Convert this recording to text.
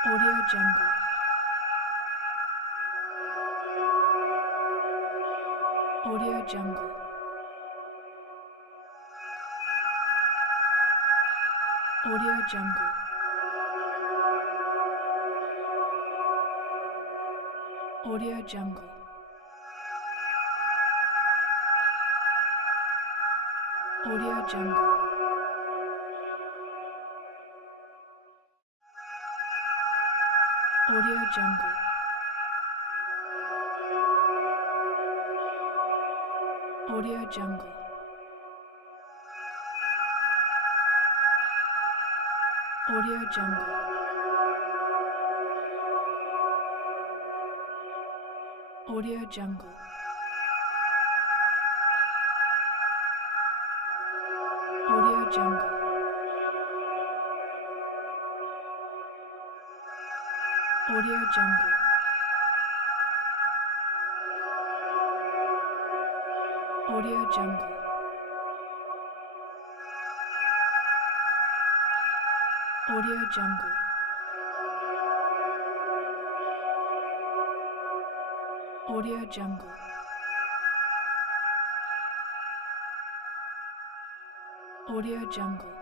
Audio Jungle. Audio Jungle. Audio Jungle. Audio Jungle. Audio Jungle. Audio Jungle. Audio Jungle. Audio Jungle. Audio Jungle. Audio Jungle. Audio Jungle. Audio Jungle. Audio Jungle. Audio Jungle. Audio Jungle.